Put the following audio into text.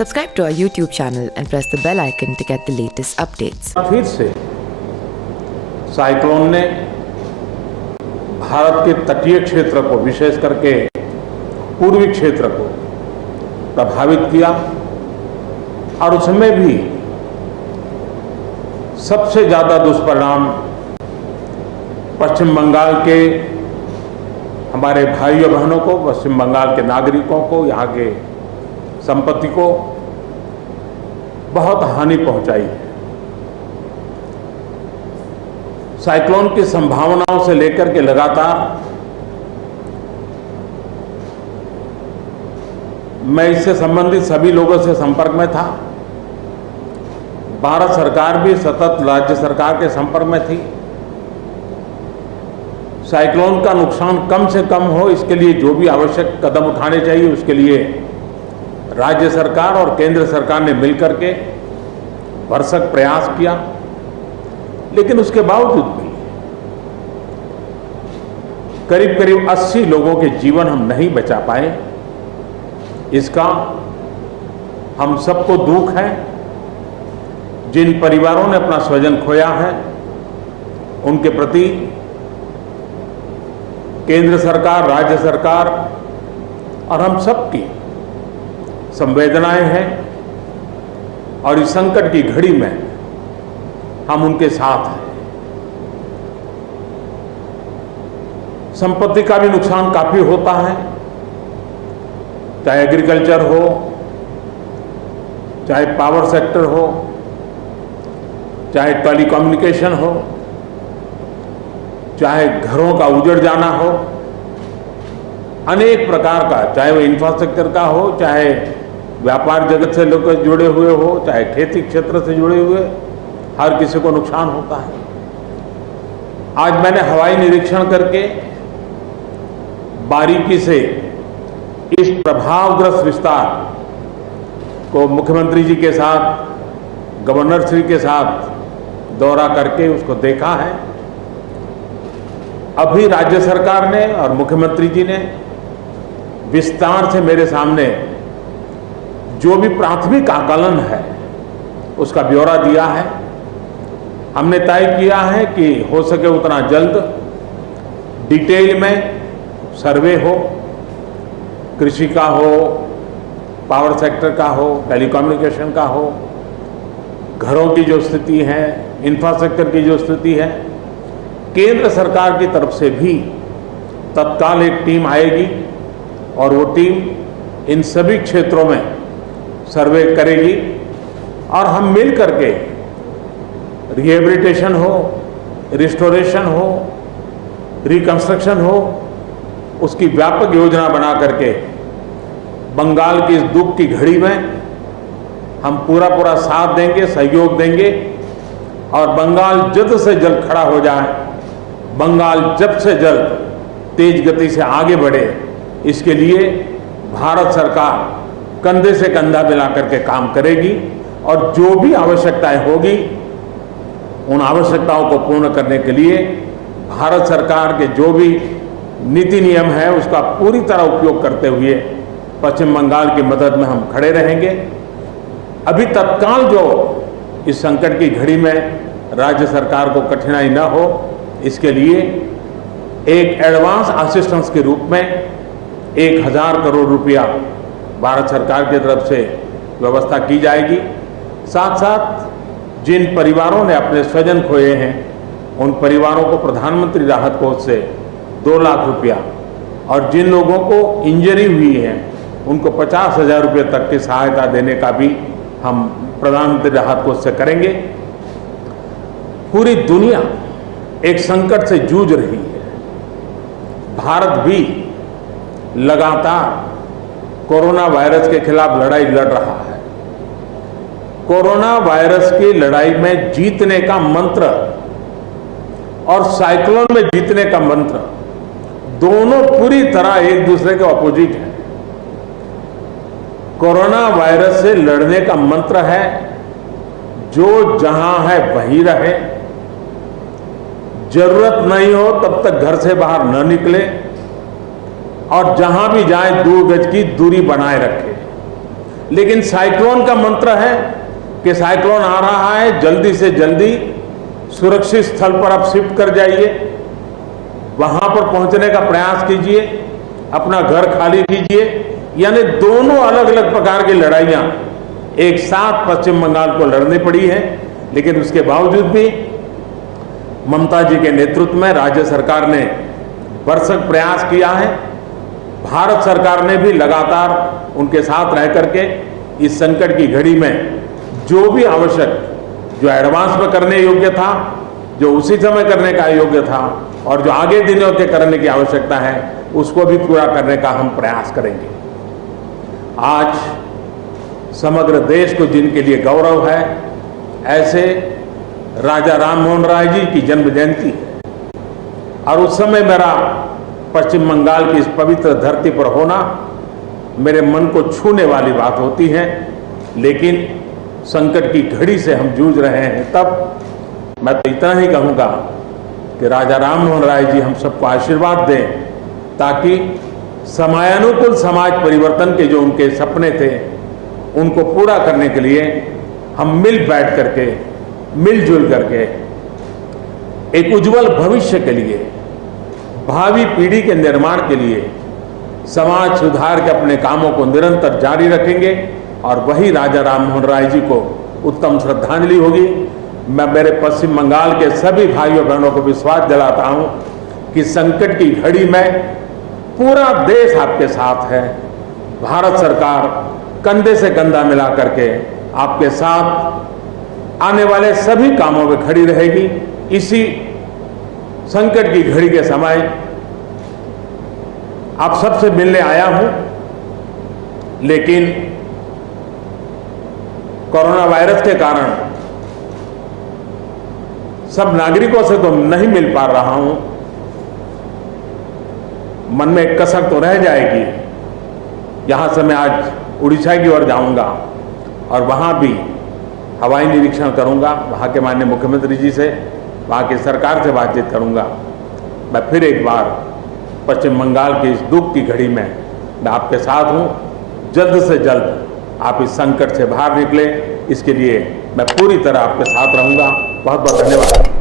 Subscribe to our YouTube channel and press the bell icon to get the latest updates. फिर से cyclone ने भारत के तटीय क्षेत्र को, विशेष करके पूर्वी क्षेत्र को प्रभावित किया और उसमें भी सबसे ज्यादा दुष्परिणाम पश्चिम बंगाल के हमारे भाइयों बहनों को, पश्चिम बंगाल के नागरिकों को, यहाँ के संपत्ति को बहुत हानि पहुंचाई है। साइक्लोन की संभावनाओं से लेकर के लगातार मैं इससे संबंधित सभी लोगों से संपर्क में था। भारत सरकार भी सतत राज्य सरकार के संपर्क में थी। साइक्लोन का नुकसान कम से कम हो, इसके लिए जो भी आवश्यक कदम उठाने चाहिए उसके लिए राज्य सरकार और केंद्र सरकार ने मिलकर के भरसक प्रयास किया। लेकिन उसके बावजूद भी करीब करीब 80 लोगों के जीवन हम नहीं बचा पाए। इसका हम सबको दुख है। जिन परिवारों ने अपना स्वजन खोया है उनके प्रति केंद्र सरकार, राज्य सरकार और हम सबकी संवेदनाएं हैं और इस संकट की घड़ी में हम उनके साथ हैं। संपत्ति का भी नुकसान काफी होता है, चाहे एग्रीकल्चर हो, चाहे पावर सेक्टर हो, चाहे टेलीकम्युनिकेशन हो, चाहे घरों का उजड़ जाना हो, अनेक प्रकार का, चाहे वो इंफ्रास्ट्रक्चर का हो, चाहे व्यापार जगत से लोग जुड़े हुए हो, चाहे खेती क्षेत्र से जुड़े हुए, हर किसी को नुकसान होता है। आज मैंने हवाई निरीक्षण करके बारीकी से इस प्रभावग्रस्त विस्तार को मुख्यमंत्री जी के साथ, गवर्नर श्री के साथ दौरा करके उसको देखा है। अभी राज्य सरकार ने और मुख्यमंत्री जी ने विस्तार से मेरे सामने जो भी प्राथमिक आकलन है उसका ब्यौरा दिया है। हमने तय किया है कि हो सके उतना जल्द डिटेल में सर्वे हो, कृषि का हो, पावर सेक्टर का हो, टेलीकम्युनिकेशन का हो, घरों की जो स्थिति है, इंफ्रास्ट्रक्चर की जो स्थिति है। केंद्र सरकार की तरफ से भी तत्काल एक टीम आएगी और वो टीम इन सभी क्षेत्रों में सर्वे करेगी और हम मिल करके रिहेबिलिटेशन हो, रिस्टोरेशन हो, रिकंस्ट्रक्शन हो, उसकी व्यापक योजना बना करके बंगाल की इस दुख की घड़ी में हम पूरा साथ देंगे, सहयोग देंगे और बंगाल जल्द से जल्द खड़ा हो जाए, बंगाल जल्द से जल्द तेज गति से आगे बढ़े, इसके लिए भारत सरकार कंधे से कंधा मिला करके काम करेगी और जो भी आवश्यकताएं होगी उन आवश्यकताओं को पूर्ण करने के लिए भारत सरकार के जो भी नीति नियम है उसका पूरी तरह उपयोग करते हुए पश्चिम बंगाल की मदद में हम खड़े रहेंगे। अभी तत्काल जो इस संकट की घड़ी में राज्य सरकार को कठिनाई न हो, इसके लिए एक एडवांस असिस्टेंस के रूप में 1000 करोड़ रुपया भारत सरकार की तरफ से व्यवस्था की जाएगी। साथ साथ जिन परिवारों ने अपने स्वजन खोए हैं उन परिवारों को प्रधानमंत्री राहत कोष से 2 लाख रुपया और जिन लोगों को इंजरी हुई है उनको 50,000 रुपये तक की सहायता देने का भी हम प्रधानमंत्री राहत कोष से करेंगे। पूरी दुनिया एक संकट से जूझ रही है। भारत भी लगातार कोरोना वायरस के खिलाफ लड़ाई लड़ रहा है। कोरोना वायरस की लड़ाई में जीतने का मंत्र और साइक्लोन में जीतने का मंत्र दोनों पूरी तरह एक दूसरे के ऑपोजिट है। कोरोना वायरस से लड़ने का मंत्र है जो जहां है वहीं रहे, जरूरत नहीं हो तब तक घर से बाहर न निकले और जहां भी जाए 2 गज की दूरी बनाए रखे। लेकिन साइक्लोन का मंत्र है कि साइक्लोन आ रहा है, जल्दी से जल्दी सुरक्षित स्थल पर आप शिफ्ट कर जाइए, वहां पर पहुंचने का प्रयास कीजिए, अपना घर खाली कीजिए। यानी दोनों अलग अलग प्रकार की लड़ाइयां एक साथ पश्चिम बंगाल को लड़नी पड़ी है। लेकिन उसके बावजूद भी ममता जी के नेतृत्व में राज्य सरकार ने भरसक प्रयास किया है। भारत सरकार ने भी लगातार उनके साथ रह करके इस संकट की घड़ी में जो भी आवश्यक, जो एडवांस में करने योग्य था, जो उसी समय करने का योग्य था और जो आगे दिनों के करने की आवश्यकता है, उसको भी पूरा करने का हम प्रयास करेंगे। आज समग्र देश को जिनके लिए गौरव है, ऐसे राजा राममोहन राय जी की जन्म जयंती है और उस समय मेरा पश्चिम बंगाल की इस पवित्र धरती पर होना मेरे मन को छूने वाली बात होती है। लेकिन संकट की घड़ी से हम जूझ रहे हैं, तब मैं तो इतना ही कहूँगा कि राजा राममोहन राय जी हम सबको आशीर्वाद दें, ताकि समयानुकूल समाज परिवर्तन के जो उनके सपने थे, उनको पूरा करने के लिए हम मिल बैठ करके, मिलजुल करके एक उज्जवल भविष्य के लिए, भावी पीढ़ी के निर्माण के लिए समाज सुधार के अपने कामों को निरंतर जारी रखेंगे और वही राजा राममोहन राय जी को उत्तम श्रद्धांजलि होगी। मैं मेरे पश्चिम बंगाल के सभी भाइयों बहनों को विश्वास दिलाता हूं कि संकट की घड़ी में पूरा देश आपके साथ है। भारत सरकार कंधे से कंधा मिला करके आपके साथ आने वाले सभी कामों में खड़ी रहेगी। इसी संकट की घड़ी के समय आप सबसे मिलने आया हूं, लेकिन कोरोना वायरस के कारण सब नागरिकों से तो नहीं मिल पा रहा हूं। मन में एक कसक तो रह जाएगी। यहां से मैं आज उड़ीसा की ओर जाऊंगा और वहां भी हवाई निरीक्षण करूंगा, वहां के माननीय मुख्यमंत्री जी से, वहां की सरकार से बातचीत करूंगा। मैं फिर एक बार पश्चिम बंगाल की इस दुख की घड़ी में मैं आपके साथ हूं। जल्द से जल्द आप इस संकट से बाहर निकले, इसके लिए मैं पूरी तरह आपके साथ रहूंगा। बहुत बहुत धन्यवाद।